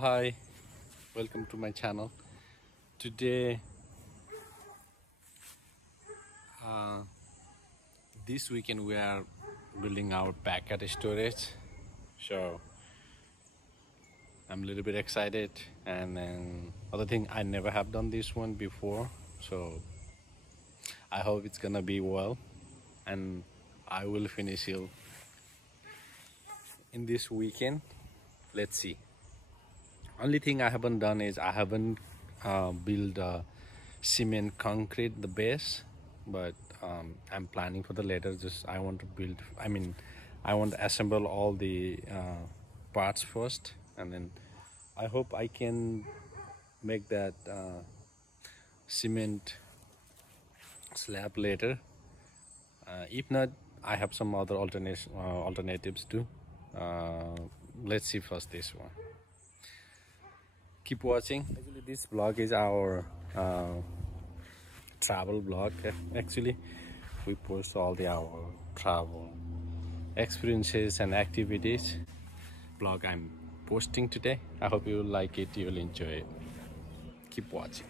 Hi, welcome to my channel. Today, uh, this weekend we are building our backyard storage. So I'm a little bit excited, and then other thing, I never have done this one before. So I hope it's gonna be well, and I will finish it in this weekend. Let's see. Only thing I haven't done is I haven't built cement concrete the base, but I'm planning for the later. Just I want to build, I want to assemble all the parts first, and then I hope I can make that cement slab later. If not, I have some other alternatives too. uh, let's see first this one. Keep watching. Actually, this vlog is our travel vlog. Actually, we post all our travel experiences and activities. Vlog I'm posting today. I hope you will like it, you will enjoy it. Keep watching.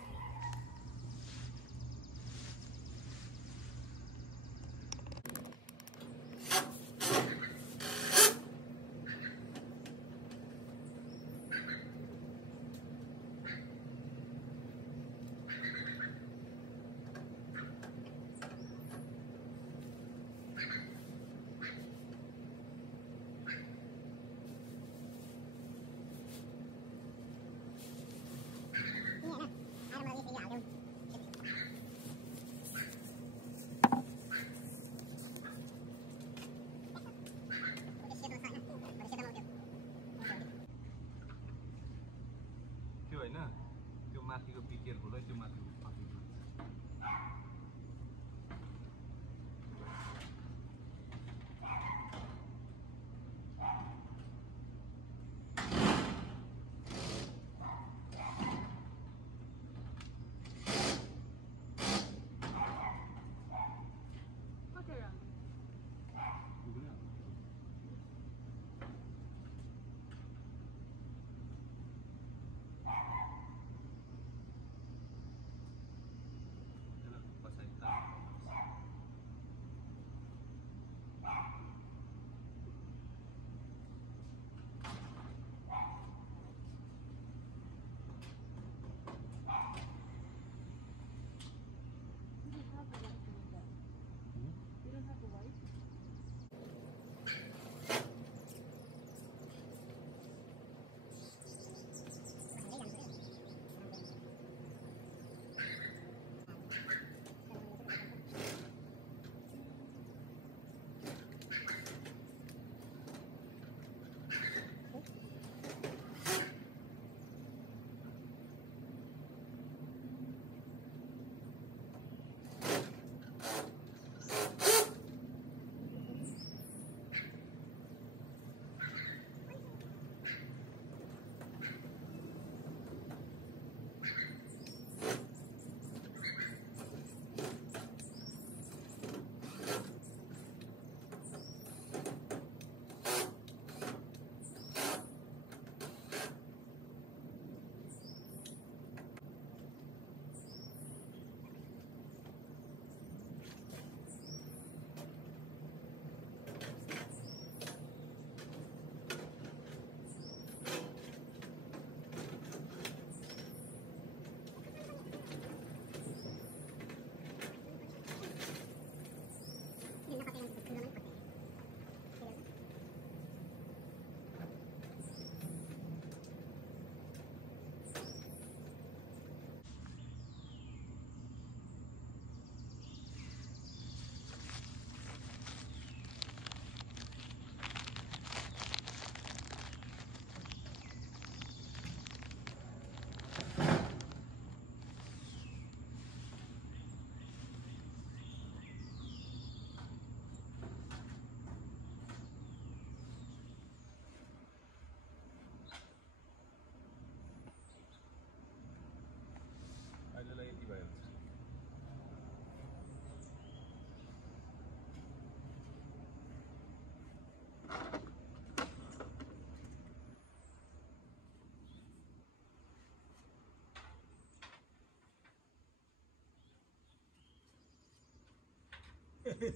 Here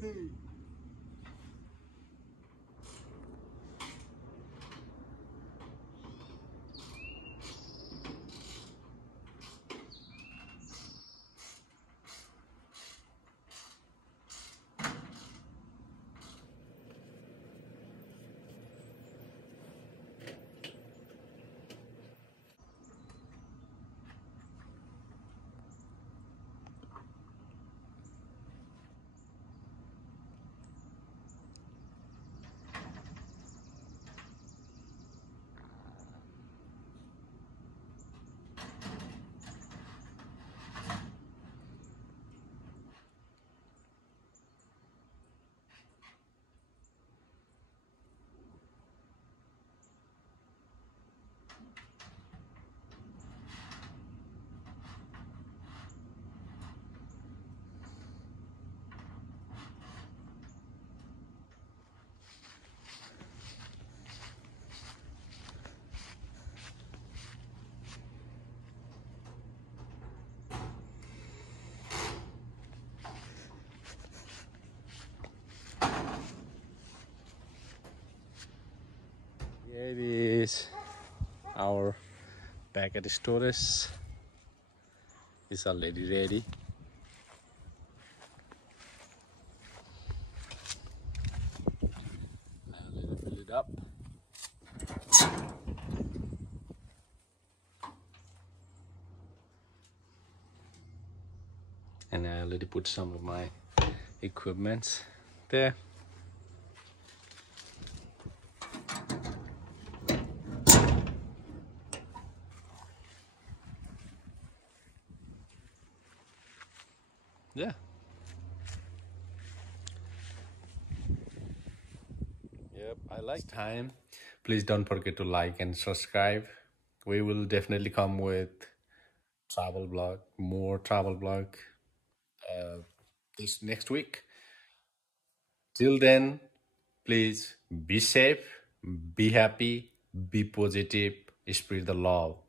it is. Our packet storage is already ready. I already fill it up. And I already put some of my equipments there. Yeah. Yep, I like time. Please don't forget to like and subscribe. We will definitely come with travel blog, more travel blog this next week. Till then, please be safe, be happy, be positive, spread the love.